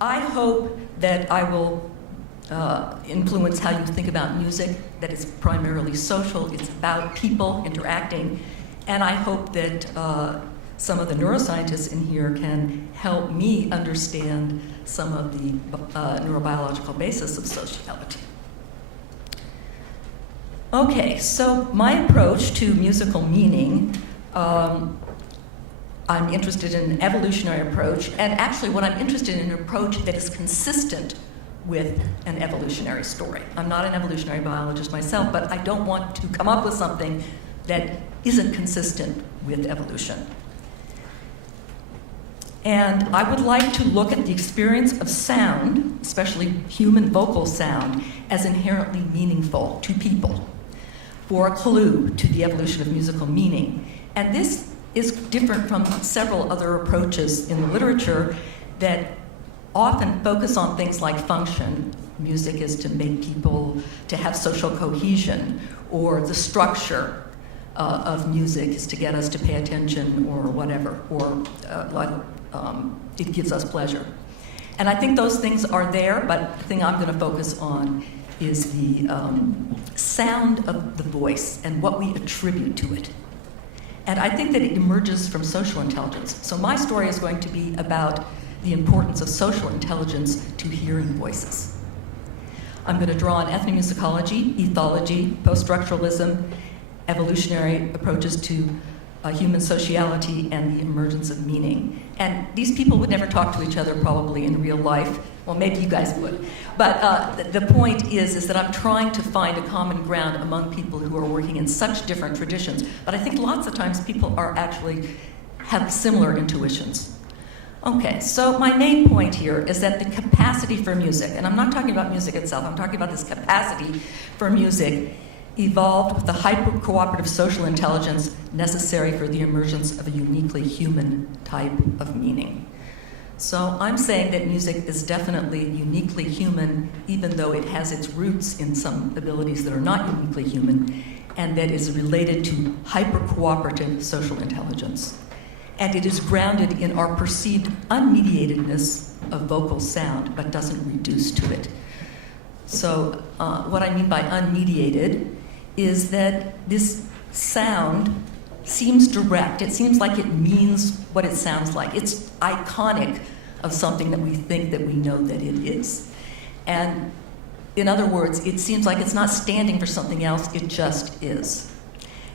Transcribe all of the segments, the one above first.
I hope that I will influence how you think about music, that it's primarily social, it's about people interacting, and I hope that some of the neuroscientists in here can help me understand some of the neurobiological basis of sociality. Okay, so my approach to musical meaning, I'm interested in an evolutionary approach, and actually what I'm interested in an approach that is consistent with an evolutionary story. I'm not an evolutionary biologist myself, but I don't want to come up with something that isn't consistent with evolution. And I would like to look at the experience of sound, especially human vocal sound, as inherently meaningful to people, for a clue to the evolution of musical meaning. And this is different from several other approaches in the literature that often focus on things like function. Music is to make people, to have social cohesion, or the structure of music is to get us to pay attention or whatever, or it gives us pleasure. And I think those things are there, but the thing I'm going to focus on is the sound of the voice and what we attribute to it. And I think that it emerges from social intelligence. So my story is going to be about the importance of social intelligence to hearing voices. I'm going to draw on ethnomusicology, ethology, post-structuralism, evolutionary approaches to human sociality, and the emergence of meaning. And these people would never talk to each other probably in real life. Well, maybe you guys would. But the point is that I'm trying to find a common ground among people who are working in such different traditions. But I think lots of times people are actually have similar intuitions. Okay, so my main point here is that the capacity for music, and I'm not talking about music itself, I'm talking about this capacity for music, evolved with the hyper-cooperative social intelligence necessary for the emergence of a uniquely human type of meaning. So I'm saying that music is definitely uniquely human, even though it has its roots in some abilities that are not uniquely human, and that is related to hyper-cooperative social intelligence. And it is grounded in our perceived unmediatedness of vocal sound, but doesn't reduce to it. So what I mean by unmediated is that this sound seems direct. It seems like it means what it sounds like. It's iconic of something that we think that we know that it is. And in other words, it seems like it's not standing for something else, it just is.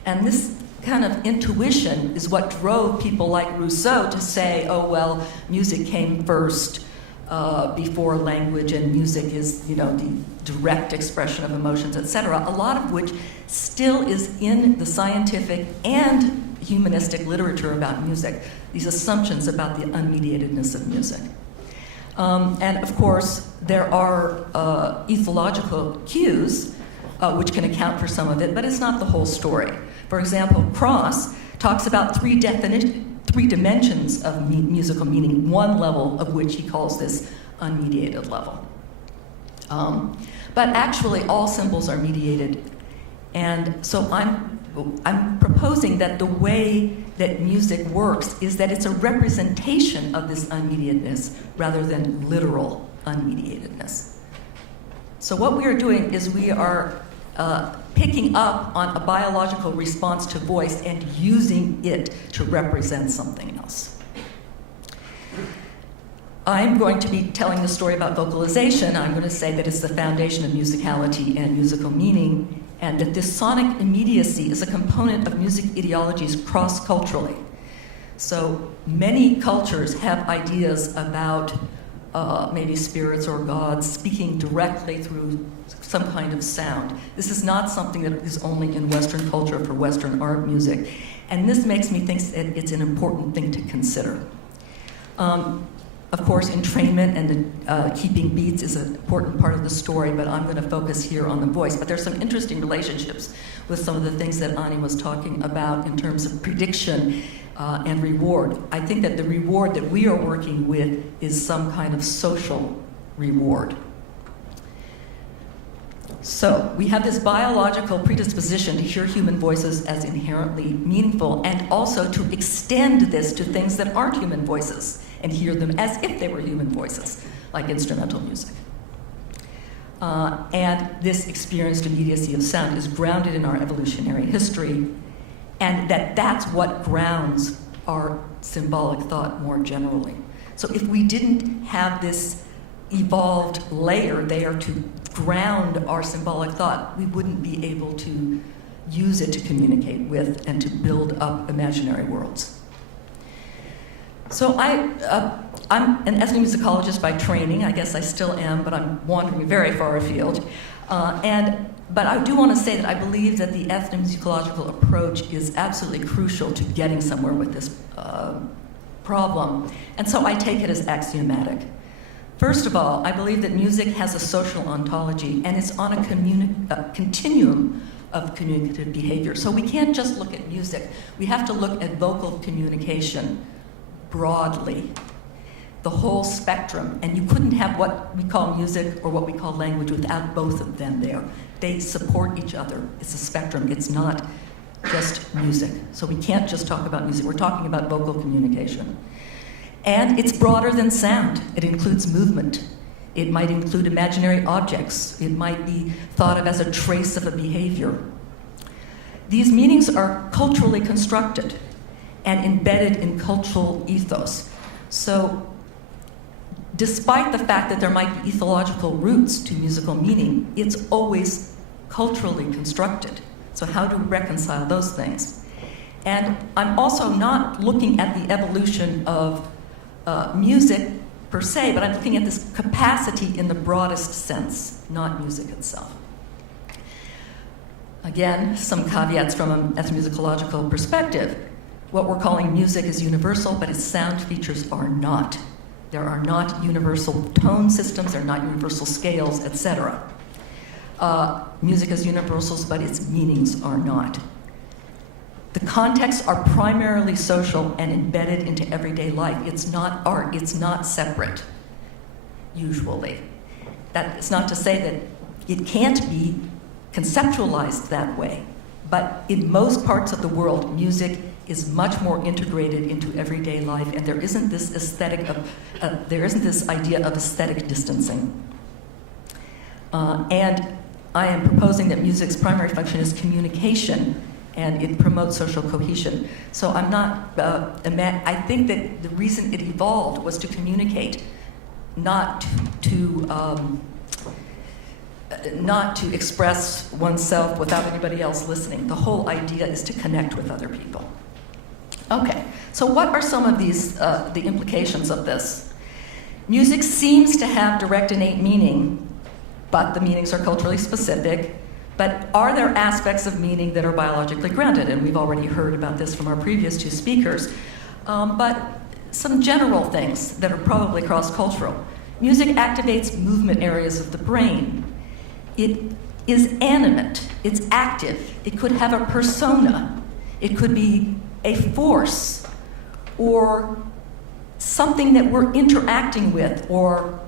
And this kind of intuition is what drove people like Rousseau to say, oh, well, music came first before language, and music is, the direct expression of emotions, etc., a lot of which still is in the scientific and humanistic literature about music, these assumptions about the unmediatedness of music. And of course, there are ethological cues which can account for some of it, but it's not the whole story. For example, Cross talks about three dimensions of musical meaning, one level of which he calls this unmediated level. But actually, all symbols are mediated. And so I'm proposing that the way that music works is that it's a representation of this unmediatedness rather than literal unmediatedness. So what we are doing is we are picking up on a biological response to voice and using it to represent something else. I'm going to be telling the story about vocalization. I'm going to say that it's the foundation of musicality and musical meaning, and that this sonic immediacy is a component of music ideologies cross-culturally. So many cultures have ideas about maybe spirits or gods speaking directly through some kind of sound. This is not something that is only in Western culture for Western art music. And this makes me think that it's an important thing to consider. Of course, entrainment and keeping beats is an important part of the story, but I'm going to focus here on the voice. But there's some interesting relationships with some of the things that Ani was talking about in terms of prediction and reward. I think that the reward that we are working with is some kind of social reward. So we have this biological predisposition to hear human voices as inherently meaningful, and also to extend this to things that aren't human voices and hear them as if they were human voices, like instrumental music. And this experienced immediacy of sound is grounded in our evolutionary history, and that's what grounds our symbolic thought more generally. So if we didn't have this evolved layer there to ground our symbolic thought, we wouldn't be able to use it to communicate with and to build up imaginary worlds. So I'm an ethnomusicologist by training. I guess I still am, but I'm wandering very far afield. But I do want to say that I believe that the ethnomusicological approach is absolutely crucial to getting somewhere with this problem. And so I take it as axiomatic. First of all, I believe that music has a social ontology, and it's on a continuum of communicative behavior. So we can't just look at music. We have to look at vocal communication broadly, the whole spectrum. And you couldn't have what we call music or what we call language without both of them there. They support each other. It's a spectrum. It's not just music. So we can't just talk about music. We're talking about vocal communication. And it's broader than sound. It includes movement. It might include imaginary objects. It might be thought of as a trace of a behavior. These meanings are culturally constructed and embedded in cultural ethos. So despite the fact that there might be ethological roots to musical meaning, it's always culturally constructed. So how do we reconcile those things? And I'm also not looking at the evolution of music per se, but I'm looking at this capacity in the broadest sense, not music itself. Again, some caveats from an ethnomusicological perspective. What we're calling music is universal, but its sound features are not. There are not universal tone systems, there are not universal scales, etc. Music is universal, but its meanings are not. The contexts are primarily social and embedded into everyday life. It's not art, it's not separate, usually. That's not to say that it can't be conceptualized that way, but in most parts of the world, music is much more integrated into everyday life, and there isn't this idea of aesthetic distancing. And I am proposing that music's primary function is communication, and it promotes social cohesion. So I'm not, I think that the reason it evolved was to communicate, not to express oneself without anybody else listening. The whole idea is to connect with other people. Okay, so what are some of these, the implications of this? Music seems to have direct innate meaning, but the meanings are culturally specific. But are there aspects of meaning that are biologically grounded? And we've already heard about this from our previous two speakers. But some general things that are probably cross-cultural. Music activates movement areas of the brain. It is animate, it's active. It could have a persona. It could be a force or something that we're interacting with or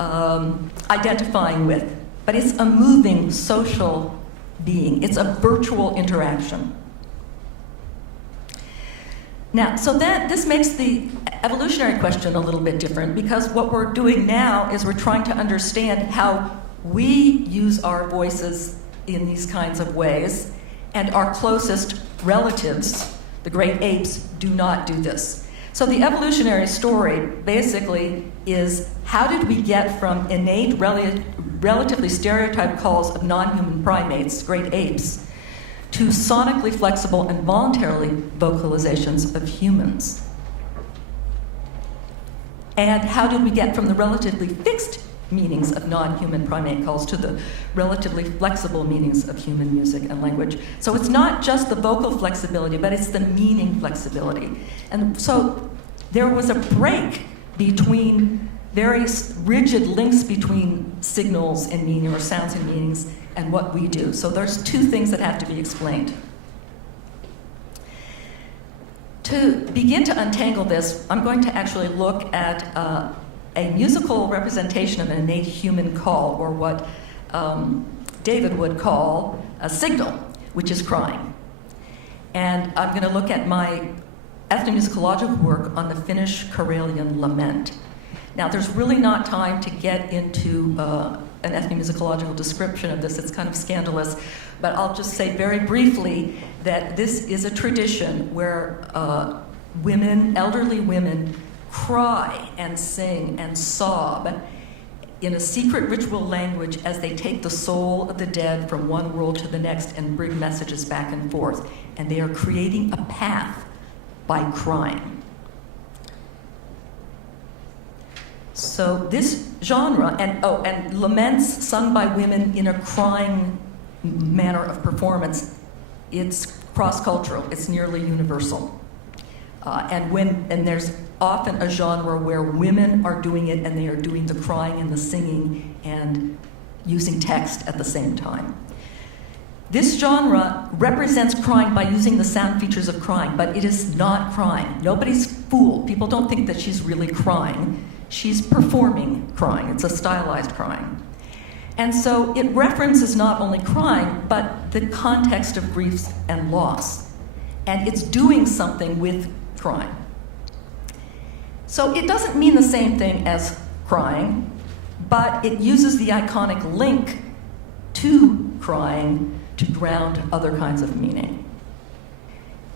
identifying with. But it's a moving social being. It's a virtual interaction. Now, so this makes the evolutionary question a little bit different, because what we're doing now is we're trying to understand how we use our voices in these kinds of ways, and our closest relatives, the great apes, do not do this. So the evolutionary story basically is, how did we get from innate, relatively stereotyped calls of non-human primates, great apes, to sonically flexible and voluntarily vocalizations of humans? And how did we get from the relatively fixed meanings of non-human primate calls to the relatively flexible meanings of human music and language? So it's not just the vocal flexibility, but it's the meaning flexibility. And so there was a break between very rigid links between signals and meaning, or sounds and meanings, and what we do. So there's two things that have to be explained. To begin to untangle this, I'm going to actually look at a musical representation of an innate human call, or what David would call a signal, which is crying. And I'm going to look at my ethnomusicological work on the Finnish Karelian Lament. Now, there's really not time to get into an ethnomusicological description of this. It's kind of scandalous, but I'll just say very briefly that this is a tradition where women, elderly women, cry and sing and sob in a secret ritual language as they take the soul of the dead from one world to the next and bring messages back and forth. And they are creating a path by crying. So this genre, and laments sung by women in a crying manner of performance, it's cross-cultural, it's nearly universal. And there's often a genre where women are doing it and they are doing the crying and the singing and using text at the same time. This genre represents crying by using the sound features of crying, but it is not crying. Nobody's fooled. People don't think that she's really crying. She's performing crying. It's a stylized crying. And so it references not only crying, but the context of grief and loss. And it's doing something with crying. So it doesn't mean the same thing as crying, but it uses the iconic link to crying to ground other kinds of meaning.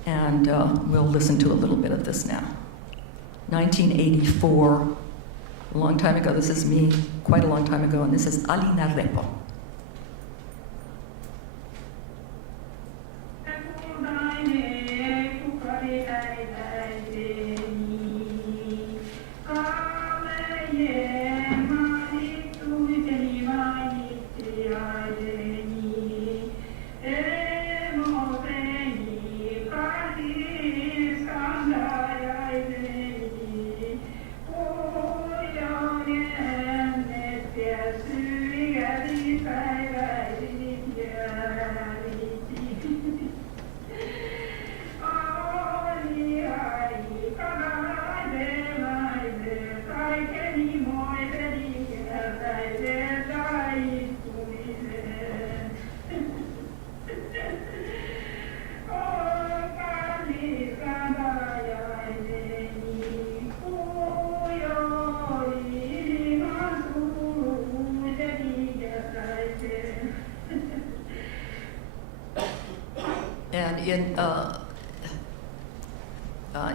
And we'll listen to a little bit of this now. 1984, a long time ago. This is me, quite a long time ago, and this is Alina Repo.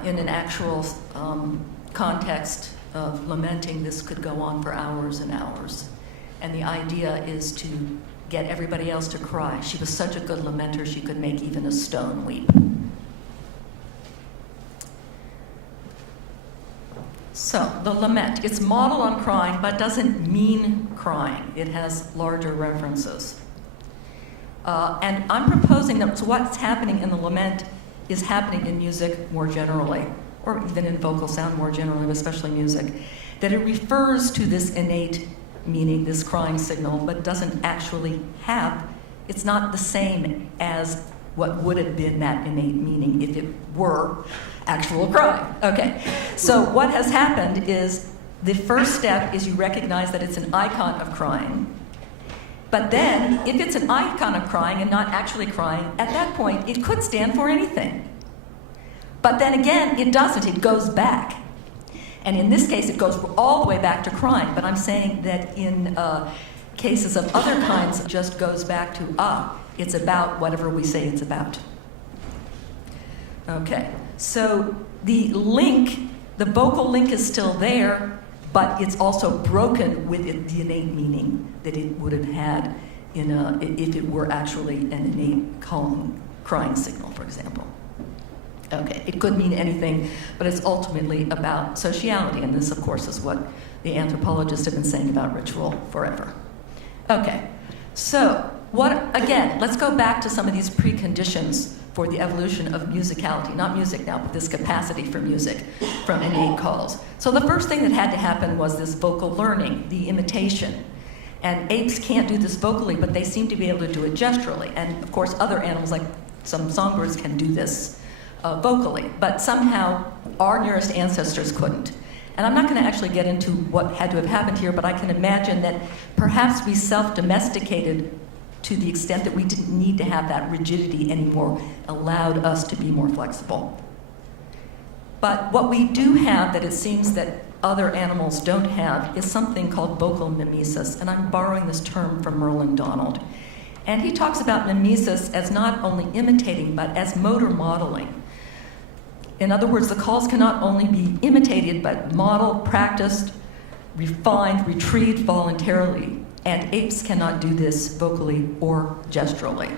In an actual context of lamenting, this could go on for hours and hours. And the idea is to get everybody else to cry. She was such a good lamenter, she could make even a stone weep. So, the lament. It's modeled on crying, but doesn't mean crying. It has larger references. And I'm proposing that what's happening in the lament is happening in music more generally, or even in vocal sound more generally, but especially music, that it refers to this innate meaning, this crying signal, but doesn't actually have, it's not the same as what would have been that innate meaning if it were actual crying. Okay, so what has happened is the first step is you recognize that it's an icon of crying. But then, if it's an icon of crying and not actually crying, at that point, it could stand for anything. But then again, it doesn't. It goes back. And in this case, it goes all the way back to crying. But I'm saying that in cases of other kinds, it just goes back to, it's about whatever we say it's about. Okay, so the link, the vocal link is still there, but it's also broken with the innate meaning that it would have had if it were actually an innate crying signal, for example. Okay, it could mean anything, but it's ultimately about sociality, and this, of course, is what the anthropologists have been saying about ritual forever. Okay, so again, let's go back to some of these preconditions for the evolution of musicality, not music now, but this capacity for music from innate calls. So the first thing that had to happen was this vocal learning, the imitation. And apes can't do this vocally, but they seem to be able to do it gesturally. And of course, other animals, like some songbirds, can do this vocally. But somehow, our nearest ancestors couldn't. And I'm not going to actually get into what had to have happened here, but I can imagine that perhaps we self-domesticated to the extent that we didn't need to have that rigidity anymore, allowed us to be more flexible. But what we do have that it seems that other animals don't have is something called vocal mimesis, and I'm borrowing this term from Merlin Donald. And he talks about mimesis as not only imitating, but as motor modeling. In other words, the calls can not only be imitated, but modeled, practiced, refined, retrieved voluntarily. And apes cannot do this vocally or gesturally.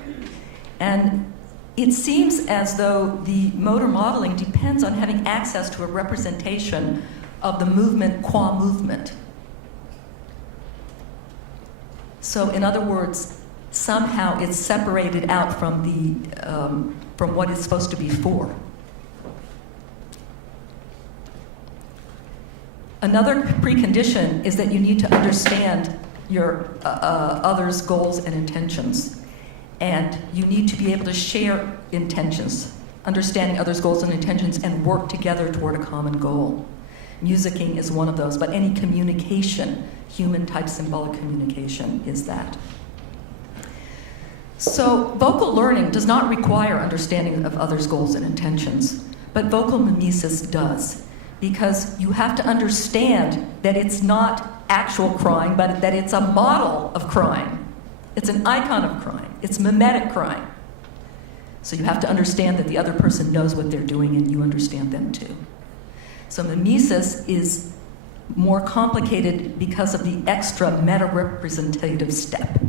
And it seems as though the motor modeling depends on having access to a representation of the movement qua movement. So in other words, somehow it's separated out from from what it's supposed to be for. Another precondition is that you need to understand your others' goals and intentions. And you need to be able to share intentions, understanding others' goals and intentions, and work together toward a common goal. Musicking is one of those, but any communication, human-type symbolic communication, is that. So vocal learning does not require understanding of others' goals and intentions, but vocal mimesis does, because you have to understand that it's not actual crying, but that it's a model of crying. It's an icon of crying. It's mimetic crying. So you have to understand that the other person knows what they're doing and you understand them too. So mimesis is more complicated because of the extra meta-representative step.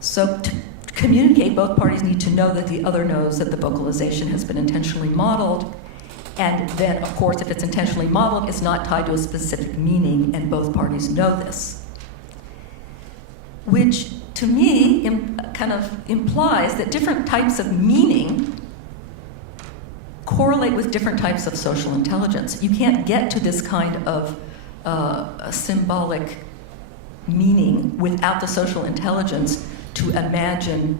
So to communicate, both parties need to know that the other knows that the vocalization has been intentionally modeled. And then, of course, if it's intentionally modeled, it's not tied to a specific meaning, and both parties know this. Which, to me, kind of implies that different types of meaning correlate with different types of social intelligence. You can't get to this kind of symbolic meaning without the social intelligence to imagine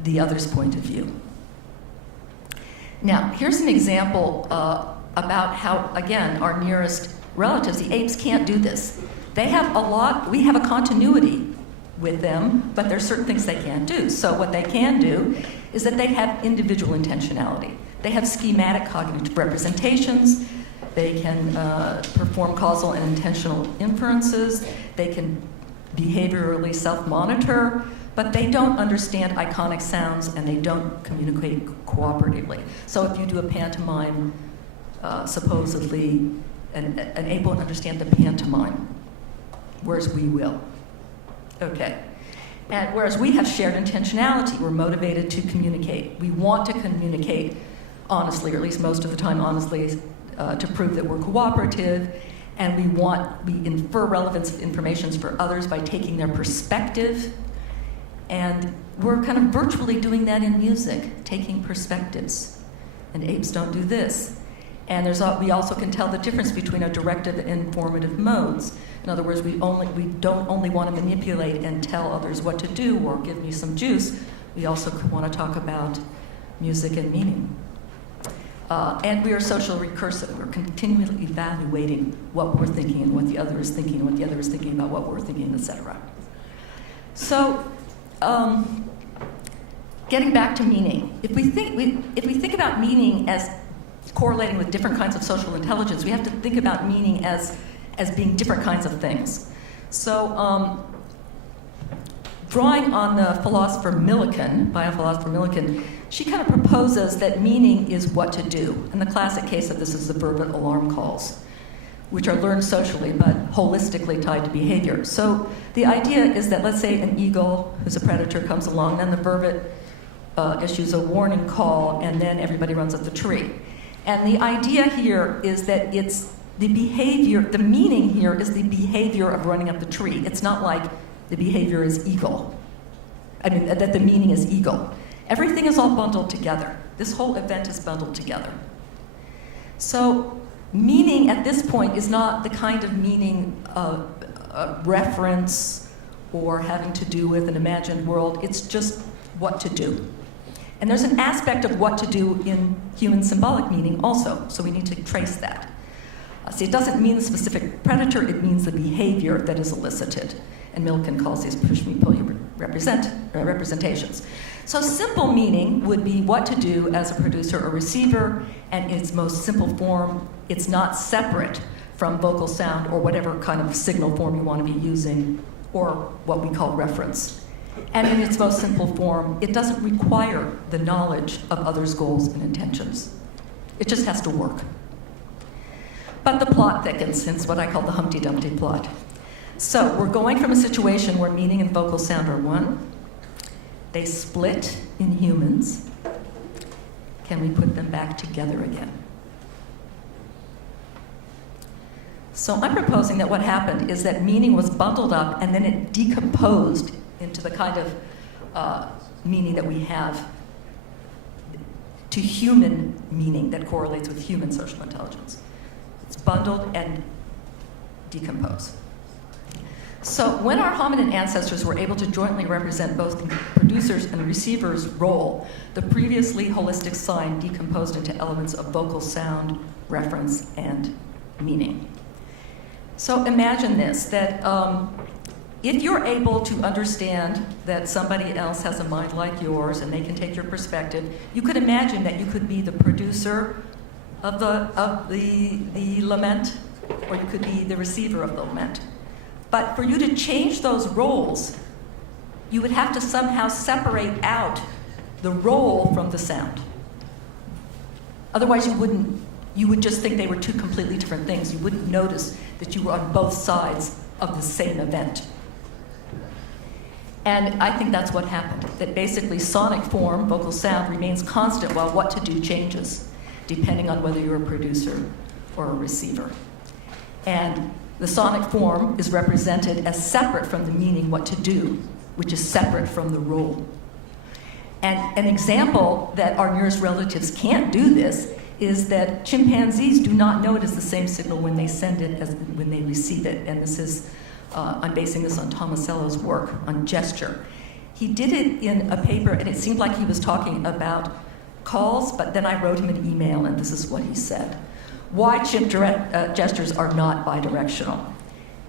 the other's point of view. Now, here's an example about how, again, our nearest relatives, the apes, can't do this. They have we have a continuity with them, but there's certain things they can't do. So what they can do is that they have individual intentionality. They have schematic cognitive representations. They can perform causal and intentional inferences. They can behaviorally self-monitor, but they don't understand iconic sounds and they don't communicate cooperatively. So if you do a pantomime, supposedly, an ape won't understand the pantomime, whereas we will. Okay. And whereas we have shared intentionality, we're motivated to communicate. We want to communicate honestly, or at least most of the time honestly, to prove that we're cooperative, and we infer relevance of information for others by taking their perspective. And we're kind of virtually doing that in music, taking perspectives. And apes don't do this. And we also can tell the difference between our directive and informative modes. In other words, we don't only want to manipulate and tell others what to do or give me some juice. We also want to talk about music and meaning. And we are social recursive. We're continually evaluating what we're thinking and what the other is thinking and what the other is thinking about what we're thinking, etc. So, getting back to meaning, if we think about meaning as correlating with different kinds of social intelligence, we have to think about meaning as being different kinds of things. So, drawing on the philosopher Millikan, biophilosopher Millikan, she kind of proposes that meaning is what to do. And the classic case of this is the vervet alarm calls, which are learned socially but holistically tied to behavior. So the idea is that, let's say an eagle who's a predator comes along, then the vervet issues a warning call, and then everybody runs up the tree. And the idea here is that it's the behavior, the meaning here is the behavior of running up the tree. It's not like the behavior is eagle. I mean, that the meaning is eagle. Everything is all bundled together. This whole event is bundled together. So meaning at this point is not the kind of meaning of reference or having to do with an imagined world. It's just what to do. And there's an aspect of what to do in human symbolic meaning also, so we need to trace that. See, it doesn't mean the specific predator, it means the behavior that is elicited. And Millikan calls these push-me, pull-you representations. So simple meaning would be what to do as a producer or receiver, and in its most simple form, it's not separate from vocal sound or whatever kind of signal form you want to be using, or what we call reference. And in its most simple form, it doesn't require the knowledge of others' goals and intentions. It just has to work. But the plot thickens, hence what I call the Humpty Dumpty plot. So we're going from a situation where meaning and vocal sound are one. They split in humans. Can we put them back together again? So I'm proposing that what happened is that meaning was bundled up and then it decomposed into the kind of meaning that we have to human meaning that correlates with human social intelligence. It's bundled and decomposed. So when our hominin ancestors were able to jointly represent both the producer's and the receiver's role, the previously holistic sign decomposed into elements of vocal sound, reference, and meaning. So imagine this, that if you're able to understand that somebody else has a mind like yours and they can take your perspective, you could imagine that you could be the producer of the lament, or you could be the receiver of the lament. But for you to change those roles, you would have to somehow separate out the role from the sound. Otherwise, you would just think they were two completely different things. You wouldn't notice that you were on both sides of the same event. And I think that's what happened, that basically sonic form, vocal sound, remains constant while what to do changes, depending on whether you're a producer or a receiver. And the sonic form is represented as separate from the meaning what to do, which is separate from the role. And an example that our nearest relatives can't do this is that chimpanzees do not know it is the same signal when they send it as when they receive it. And this is, I'm basing this on Tomasello's work on gesture. He did it in a paper, and it seemed like he was talking about calls, but then I wrote him an email, and this is what he said. Why chimp gestures are not bidirectional.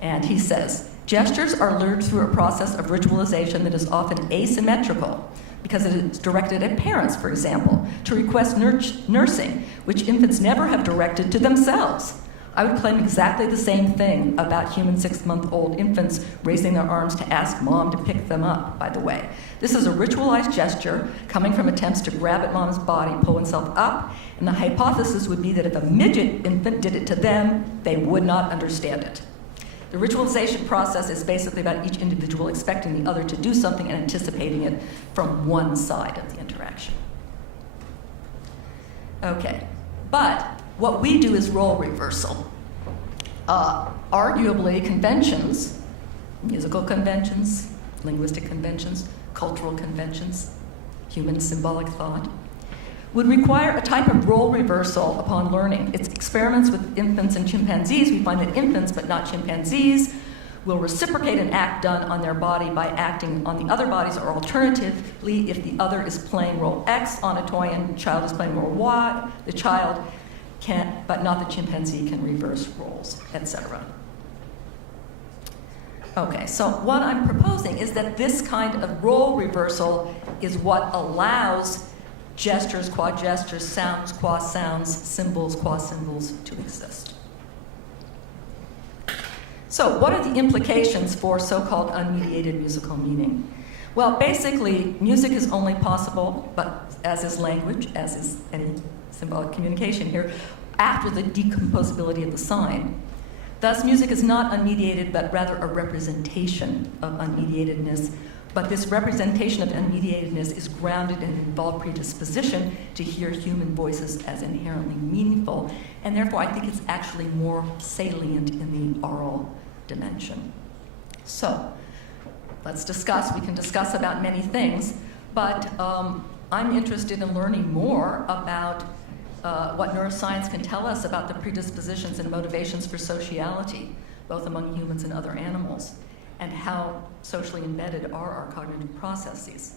And he says, gestures are learned through a process of ritualization that is often asymmetrical, because it is directed at parents, for example, to request nursing, which infants never have directed to themselves. I would claim exactly the same thing about human 6-month-old infants raising their arms to ask mom to pick them up, by the way. This is a ritualized gesture coming from attempts to grab at mom's body, pull oneself up, and the hypothesis would be that if a midget infant did it to them, they would not understand it. The ritualization process is basically about each individual expecting the other to do something and anticipating it from one side of the interaction. Okay, but what we do is role reversal. Arguably, conventions, musical conventions, linguistic conventions, cultural conventions, human symbolic thought, would require a type of role reversal upon learning. It's experiments with infants and chimpanzees. We find that infants, but not chimpanzees, will reciprocate an act done on their body by acting on the other bodies, or alternatively, if the other is playing role X on a toy and the child is playing role Y, the child can, but not the chimpanzee, can reverse roles, etc. Okay, so what I'm proposing is that this kind of role reversal is what allows gestures, qua gestures, sounds, qua sounds, symbols, qua symbols to exist. So what are the implications for so-called unmediated musical meaning? Well, basically, music is only possible, but as is language, as is any symbolic communication here, after the decomposability of the sign. Thus, music is not unmediated, but rather a representation of unmediatedness. But this representation of unmediatedness is grounded in an involved predisposition to hear human voices as inherently meaningful, and therefore I think it's actually more salient in the oral dimension. So, let's discuss. We can discuss about many things, but I'm interested in learning more about what neuroscience can tell us about the predispositions and motivations for sociality, both among humans and other animals, and how socially embedded are our cognitive processes.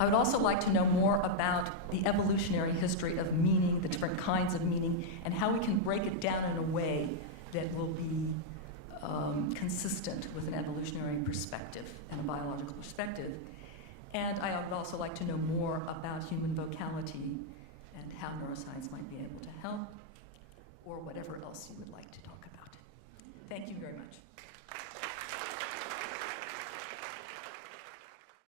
I would also like to know more about the evolutionary history of meaning, the different kinds of meaning, and how we can break it down in a way that will be consistent with an evolutionary perspective and a biological perspective. And I would also like to know more about human vocality and how neuroscience might be able to help, or whatever else you would like to talk about. Thank you very much.